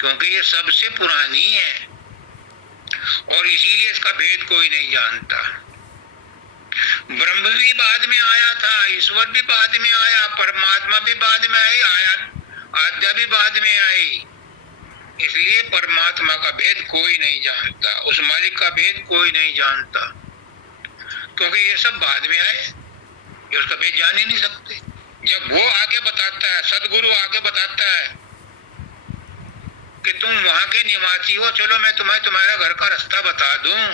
क्योंकि ये सबसे पुरानी है और इसीलिए इसका भेद कोई नहीं जानता। ब्रह्म भी बाद में आया था, ईश्वर भी बाद में आया, परमात्मा भी बाद में आई, आद्या भी बाद में आई। इसलिए परमात्मा का भेद कोई नहीं जानता, उस मालिक का भेद कोई नहीं जानता, क्योंकि ये सब बाद में आए, ये उसका भेद जान ही नहीं सकते। जब वो आगे बताता है, सदगुरु आगे बताता है कि तुम वहां के निवासी हो, चलो मैं तुम्हें तुम्हारा घर का रास्ता बता दूं,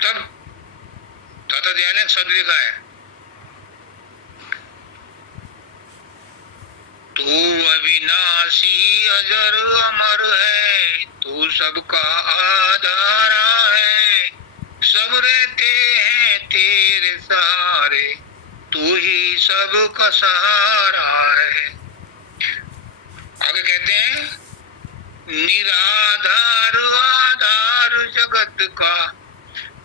तब दाता दयाल ने शब्द लिखा है, तू अविनाशी अजर अमर है, तू सबका आधारा है, सब रहते हैं तेरे सहारे, तू ही सबका सहारा है। आगे कहते हैं, निराधार आधार जगत का,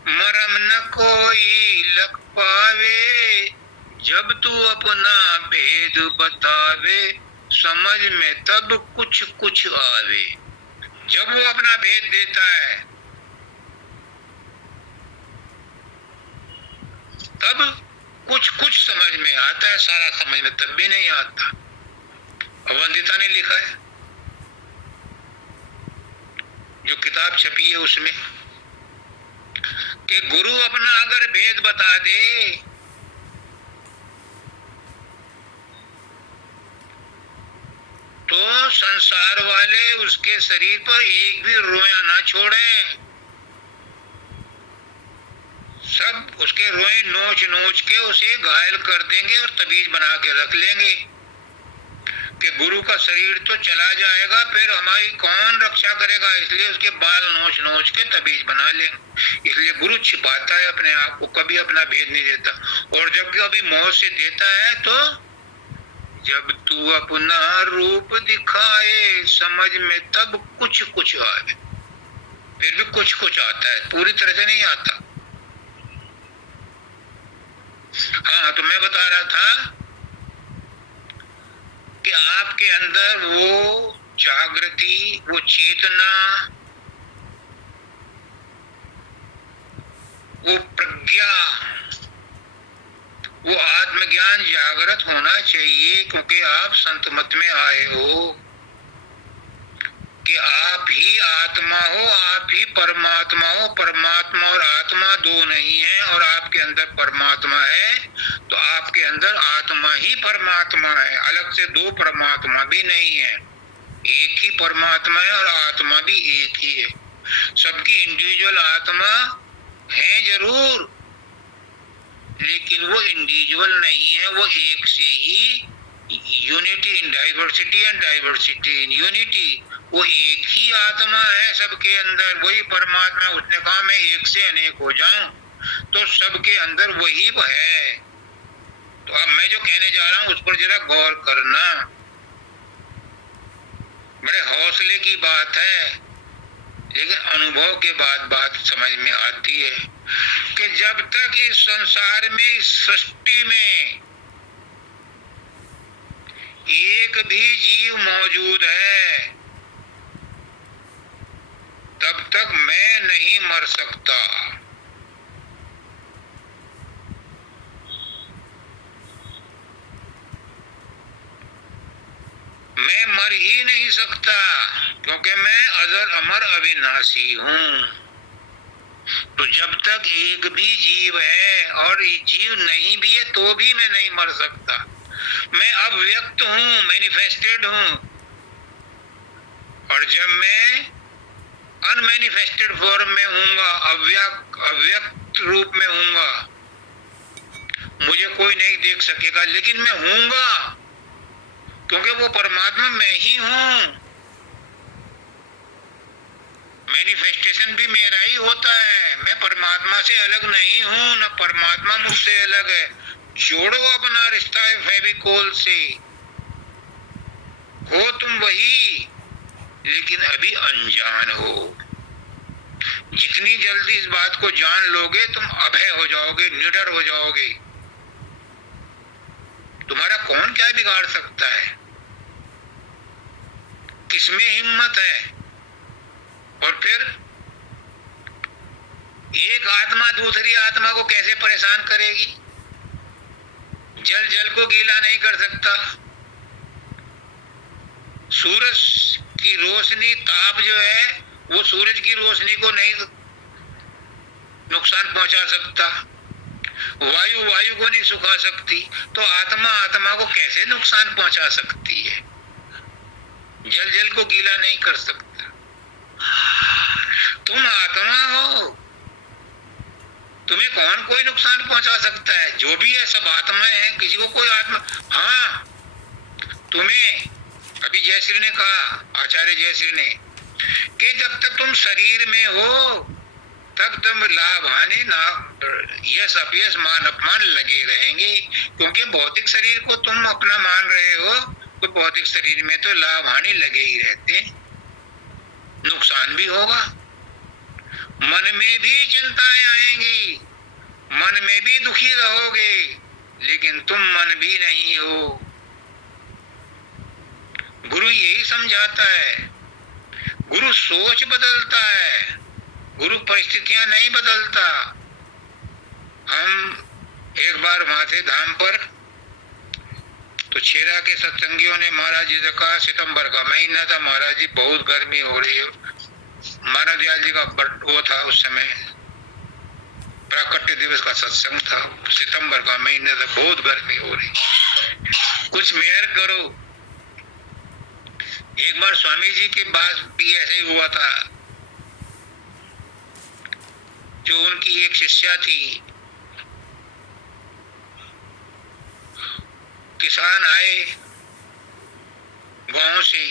मरम न कोई लग पावे, जब तू अपना भेद बतावे, समझ में तब कुछ कुछ आवे। जब वो अपना भेद देता है तब कुछ कुछ समझ में आता है, सारा समझ में तब भी नहीं आता। वंदिता ने लिखा है, जो किताब छपी है उसमें, कि गुरु अपना अगर भेद बता दे तो संसार वाले उसके शरीर पर एक भी रोया ना छोड़ें, सब उसके रोए नोच नोच के उसे घायल कर देंगे और तबीज बना के रख लेंगे कि गुरु का शरीर तो चला जाएगा, फिर हमारी कौन रक्षा करेगा, इसलिए उसके बाल नोच नोच के तबीज बना लेंगे। इसलिए गुरु छिपाता है अपने आप को, कभी अपना भेद नहीं देता। और जब कभी मौत से देता है तो जब तू अपना रूप दिखाए समझ में तब कुछ कुछ आए। फिर भी कुछ कुछ आता है, पूरी तरह से नहीं आता। हाँ, तो मैं बता रहा था कि आपके अंदर वो जागृति, वो चेतना, वो प्रज्ञा, वो आत्मज्ञान जागृत होना चाहिए, क्योंकि आप संत मत में आए हो कि आप ही आत्मा हो, आप ही परमात्मा हो। परमात्मा और आत्मा दो नहीं है, और आपके अंदर परमात्मा है तो आपके अंदर आत्मा ही परमात्मा है, अलग से दो परमात्मा भी नहीं है। एक ही परमात्मा है और आत्मा भी एक ही है। सबकी इंडिविजुअल आत्मा है जरूर, लेकिन वो इंडिविजुअल नहीं है, वो एक से ही, unity in diversity and diversity in unity, वो एक ही आत्मा है सबके अंदर, वही परमात्मा। उसने कहा मैं एक से अनेक हो जाऊं, तो सबके अंदर वही है। तो अब मैं जो कहने जा रहा हूं उस पर जरा गौर करना, बड़े हौसले की बात है, लेकिन अनुभव के बाद बात समझ में आती है कि जब तक इस संसार में, इस सृष्टि में एक भी जीव मौजूद है तब तक मैं नहीं मर सकता। मैं मर ही नहीं सकता, क्योंकि मैं अजर अमर अविनाशी हूं। तो जब तक एक भी जीव है, और जीव नहीं भी है तो भी मैं नहीं मर सकता। मैं अव्यक्त हूं, मैनिफेस्टेड हूं, और जब मैं अनमैनिफेस्टेड फॉर्म में हूंगा, अव्यक्त रूप में हूंगा, मुझे कोई नहीं देख सकेगा, लेकिन मैं हूंगा, क्योंकि वो परमात्मा मैं ही हूं। मैनिफेस्टेशन भी मेरा ही होता है, मैं परमात्मा से अलग नहीं हूं, न परमात्मा मुझसे अलग है। जोड़ो अपना रिश्ता है फेविकोल से, हो तुम वही, लेकिन अभी अनजान हो। जितनी जल्दी इस बात को जान लोगे तुम अभय हो जाओगे, निडर हो जाओगे। तुम्हारा कौन क्या बिगाड़ सकता है, किसमें हिम्मत है। और फिर एक आत्मा दूसरी आत्मा को कैसे परेशान करेगी। जल जल को गीला नहीं कर सकता। सूरज की रोशनी, ताप जो है, वो सूरज की रोशनी को नहीं नुकसान पहुंचा सकता। वायु वायु को नहीं सुखा सकती, तो आत्मा आत्मा को कैसे नुकसान पहुंचा सकती है। जल जल को गीला नहीं कर सकता। तुम आत्मा हो, तुम्हें कौन कोई नुकसान पहुंचा सकता है। जो भी है सब आत्माएं हैं, किसी को कोई आत्मा, हाँ तुम्हें अभी जयश्री ने कहा, आचार्य जयश्री ने, कि जब तक तुम शरीर में हो तब तुम लाभ हानि ना, यश अपयश मान अपमान लगे रहेंगे, क्योंकि भौतिक शरीर को तुम अपना मान रहे हो, तो भौतिक शरीर में तो लाभ हानि लगे ही रहते, नुकसान भी होगा। मन में भी चिंताएं आएंगी, मन में भी दुखी रहोगे, लेकिन तुम मन भी नहीं हो। गुरु यही समझाता है। गुरु सोच बदलता है, गुरु परिस्थितियां नहीं बदलता। हम एक बार वहां थे धाम पर, तो छेरा के सत्संगियों ने महाराज जी से कहा, सितंबर का महीना था, महाराज जी बहुत गर्मी हो रही है। महाराज दयाल जी का वो था उस समय, प्राकट्य दिवस का सत्संग था, सितंबर का महीना था, बहुत गर्मी हो रही, कुछ मेहर करो। एक बार स्वामी जी के पास भी ऐसे ही हुआ था। जो उनकी एक शिष्या थी, किसान आए गांव से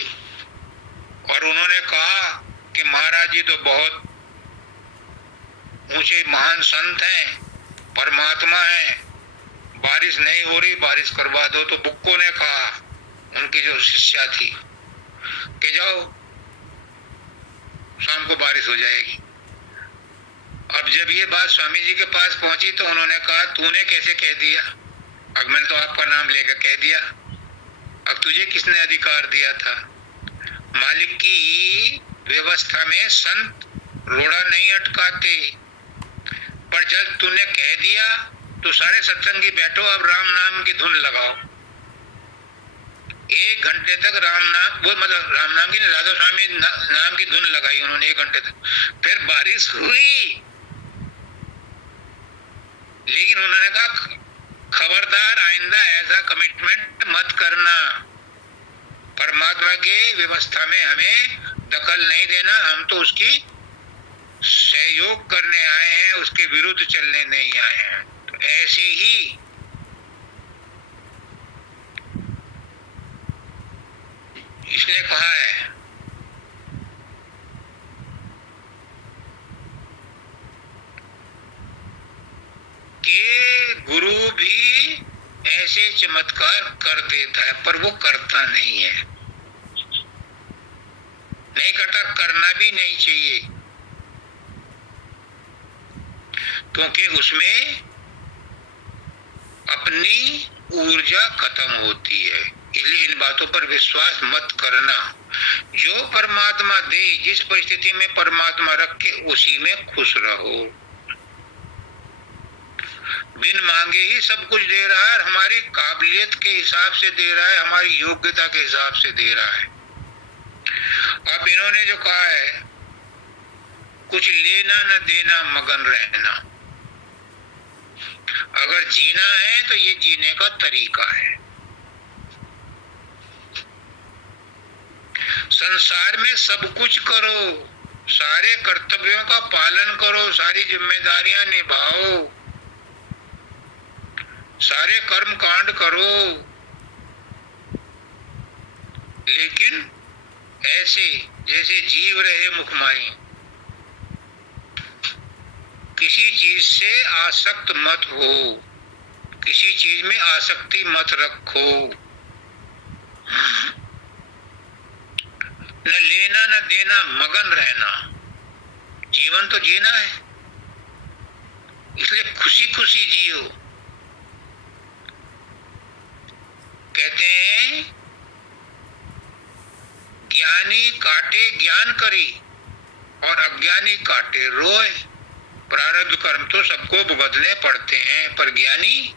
और उन्होंने कहा कि महाराज जी तो बहुत ऊंचे महान संत हैं, परमात्मा हैं, बारिश नहीं हो रही, बारिश करवा दो। तो बुक्को ने कहा, उनकी जो शिष्या थी, कि जाओ शाम को बारिश हो जाएगी। अब जब ये बात स्वामी जी के पास पहुंची तो उन्होंने कहा, तूने कैसे कह दिया? अब मैंने तो आपका नाम लेकर कह दिया, अब तुझे किसने अधिकार दिया था? मालिक की व्यवस्था में संत रोड़ा नहीं अटकाते, पर जब तूने कह दिया तो सारे सत्संगी बैठो, अब राम नाम की धुन लगाओ। 1 घंटे तक राम नाम, वो मतलब राम नाम की राधा स्वामी नाम की धुन लगाई उन्होंने 1 घंटे तक। फिर बारिश हुई, लेकिन उन्होंने कहा खबरदार आइंदा ऐसा कमिटमेंट मत करना, परमात्मा के व्यवस्था में हमें दखल नहीं देना, हम तो उसकी सहयोग करने आए हैं, उसके विरुद्ध चलने नहीं आए हैं। तो ऐसे ही इसने कहा है कि गुरु भी ऐसे चमत्कार कर देता है, पर वो करता नहीं है, नहीं करता, करना भी नहीं चाहिए, क्योंकि उसमें अपनी ऊर्जा खत्म होती है। इसलिए इन बातों पर विश्वास मत करना। जो परमात्मा दे, जिस परिस्थिति में परमात्मा रखे, उसी में खुश रहो। बिन मांगे ही सब कुछ दे रहा है, हमारी काबिलियत के हिसाब से दे रहा है, हमारी योग्यता के हिसाब से दे रहा है। अब इन्होंने जो कहा है, कुछ लेना न देना मगन रहना, अगर जीना है तो ये जीने का तरीका है। संसार में सब कुछ करो, सारे कर्तव्यों का पालन करो, सारी जिम्मेदारियां निभाओ, सारे कर्म कांड करो, लेकिन ऐसे जैसे जीव रहे मुखमाई, किसी चीज से आसक्त मत हो, किसी चीज में आसक्ति मत रखो, न लेना न देना मगन रहना। जीवन तो जीना है, इसलिए खुशी खुशी जियो। कहते हैं ज्ञानी काटे ज्ञान करी और अज्ञानी काटे रोए। प्रारब्ध कर्म तो सबको भुगतने पड़ते हैं, पर ज्ञानी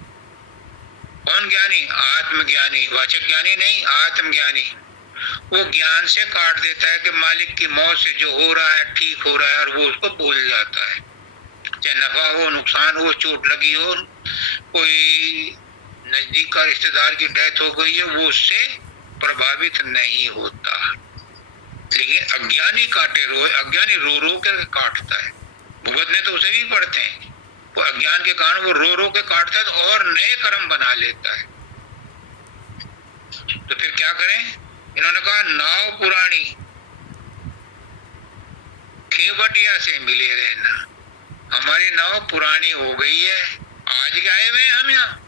कौन? ज्ञानी आत्मज्ञानी, वाचक ज्ञानी नहीं, आत्मज्ञानी। वो ज्ञान से काट देता है कि मालिक की मौत से जो हो रहा है ठीक हो रहा है, और वो उसको भूल जाता है। चाहे नफा हो, नुकसान हो, चोट लगी हो, कोई नजदीक का रिश्तेदार की डेथ हो गई है, वो उससे प्रभावित नहीं होता। लेकिन अज्ञानी काटे रोए, अज्ञानी रो रो के काटता है, भुगतने तो उसे भी पड़ते हैं, वो अज्ञान के कारण वो रो रो के काटता है तो और नए कर्म बना लेता है। तो फिर क्या करें? इन्होंने कहा नाव पुरानी, खेवटिया से मिले रहना। हमारी नाव पुरानी हो गई है, आज के आए हुए हम यहाँ,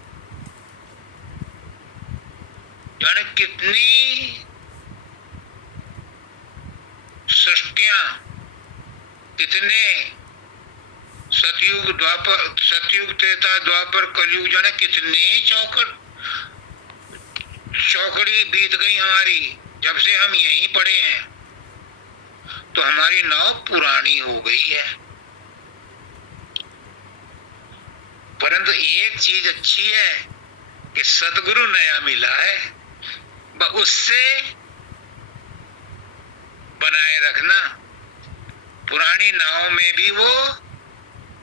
जाने कितनी सृष्टियां, कितने सतयुग द्वापर, सतयुग त्रेता द्वापर कलयुग, जाने कितने चौकड़ी बीत गई हमारी, जब से हम यहीं पड़े हैं। तो हमारी नाव पुरानी हो गई है, परंतु एक चीज अच्छी है कि सदगुरु नया मिला है, उससे बनाए रखना। पुरानी नाव में भी वो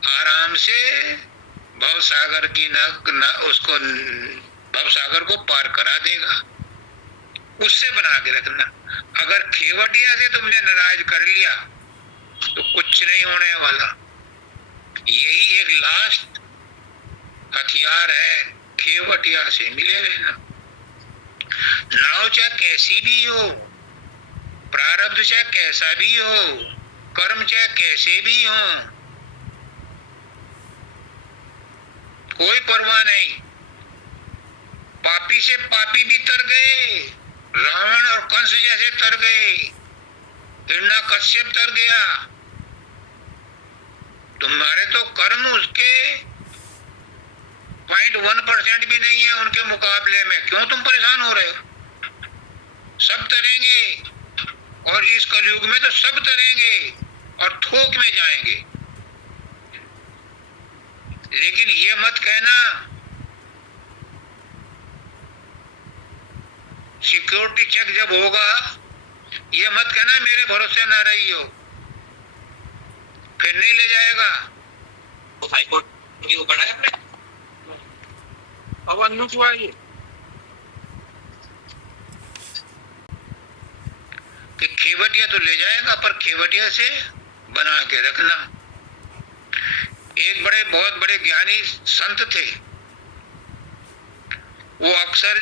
आराम से भवसागर की उसको भवसागर को पार करा देगा। उससे बना के रखना। अगर खेवटिया से तुमने नाराज कर लिया तो कुछ नहीं होने वाला। यही एक लास्ट हथियार है, खेवटिया से मिले रहना। नाव चाहे कैसी भी हो, प्रारब्ध चाहे कैसा भी हो, कर्म चाहे कैसे भी हो, कोई परवाह नहीं। पापी से पापी भी तर गए, रावण और कंस जैसे तर गए, हिरण्यकश्यप तर गया। तुम्हारे तो कर्म उसके 0.1% भी नहीं है उनके मुकाबले में, क्यों तुम परेशान हो रहे हो? सब तरेंगे, और इस कलयुग में तो सब तरेंगे और थोक में जाएंगे। लेकिन ये मत कहना सिक्योरिटी चेक जब होगा, ये मत कहना मेरे भरोसे ना रही हो, फिर नहीं ले जाएगा। तो हाई कोर्ट की वो पढ़ा है आपने? अब अन्नू क्यों आई? कि खेवटिया तो ले जाएगा, पर खेवटिया से बना के रखना। एक बहुत बड़े ज्ञानी संत थे, वो अक्सर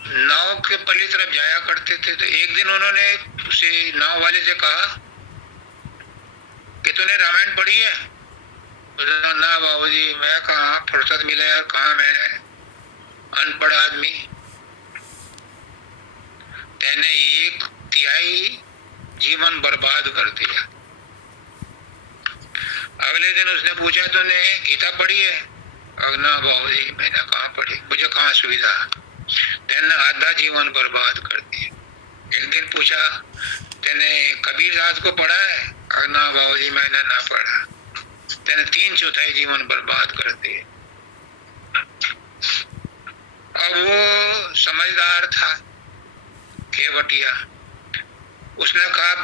नाव के पल्ली तरफ जाया करते थे। तो एक दिन उन्होंने उसे नाव वाले से कहा कि तूने रामायण पढ़ी है? ना बाबूजी, मैं कहाँ फुर्सत मिले यार, कहाँ मैं अनपढ़ आदमी। तेने 1/3 जीवन बर्बाद कर दिया। अगले दिन उसने पूछा तूने गीता पढ़ी है? ना बाबूजी, मैंने कहाँ पढ़ी, मुझे कहाँ सुविधा। तेने आधा जीवन बर्बाद कर दिया। एक दिन पूछा तेने कबीरदास को पढ़ा है? ना बाबूजी, मैंने ना पढ़ा। तेने 3/4 जीवन बर्बाद कर दिए। अब वो समझदार था केवटिया, उसने कहा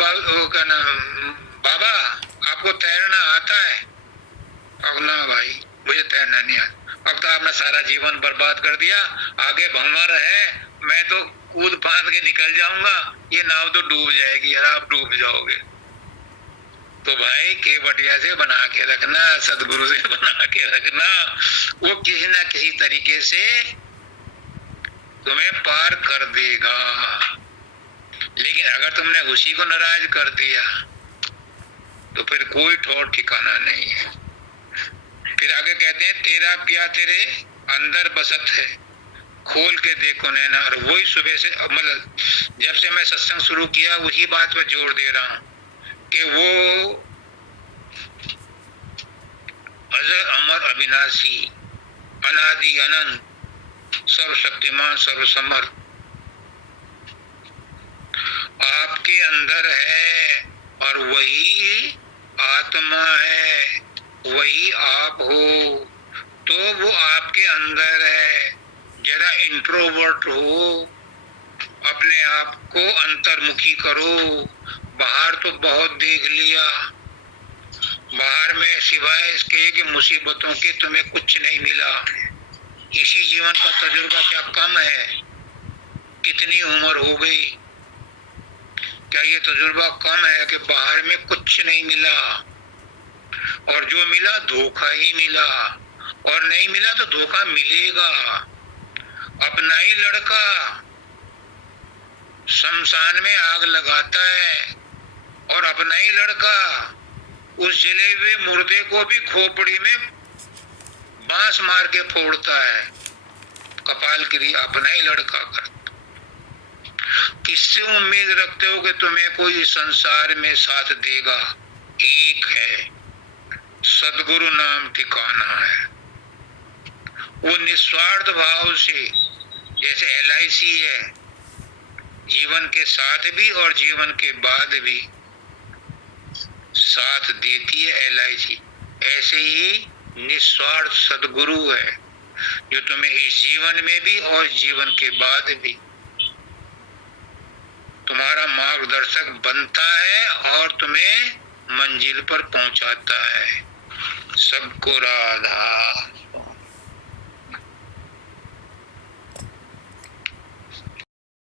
बाबा आपको तैरना आता है? अब ना भाई, मुझे तैरना नहीं आता। अब तो आपने सारा जीवन बर्बाद कर दिया, आगे भंवर है, मैं तो कूद फांद के निकल जाऊंगा, ये नाव तो डूब जाएगी और आप डूब जाओगे। तो भाई केवटिया से बना के रखना, सदगुरु से बना के रखना, वो किसी ना किसी तरीके से तुम्हें पार कर देगा। लेकिन अगर तुमने उसी को नाराज कर दिया तो फिर कोई ठौर ठिकाना नहीं है। फिर आगे कहते हैं तेरा पिया तेरे अंदर बसत है, खोल के देखो नैना। और वही सुबह से, मतलब जब से मैं सत्संग शुरू किया वही बात पर जोर दे रहा हूं कि वो अजर अमर अविनाशी अनादि अनंत सर्वशक्तिमान सर्वसमर्थ आपके अंदर है, और वही आत्मा है, वही आप हो। तो वो आपके अंदर है। जरा इंट्रोवर्ट हो, अपने आप को अंतर्मुखी करो। बाहर तो बहुत देख लिया, बाहर में सिवाय इसके कि मुसीबतों के तुम्हें कुछ नहीं मिला। इसी जीवन का तजुर्बा क्या कम है? कितनी उम्र हो गई, क्या ये तजुर्बा कम है कि बाहर में कुछ नहीं मिला, और जो मिला धोखा ही मिला, और नहीं मिला तो धोखा मिलेगा। अपना ही लड़का शमशान में आग लगाता है, और अपना ही लड़का उस जले हुए मुर्दे को भी खोपड़ी में बांस मार के फोड़ता है। कपाल क्रिया अपना ही लड़का करता। किससे उम्मीद रखते हो कि तुम्हें कोई संसार में साथ देगा? एक है, सदगुरु नाम ठिकाना है। वो निस्वार्थ भाव से, जैसे LIC है, जीवन के साथ भी और जीवन के बाद भी साथ देती है LIC, ऐसे ही निस्वार्थ सदगुरु है जो तुम्हें इस जीवन में भी और जीवन के बाद भी तुम्हारा मार्गदर्शक बनता है और तुम्हें मंजिल पर पहुंचाता है। सबको राधा।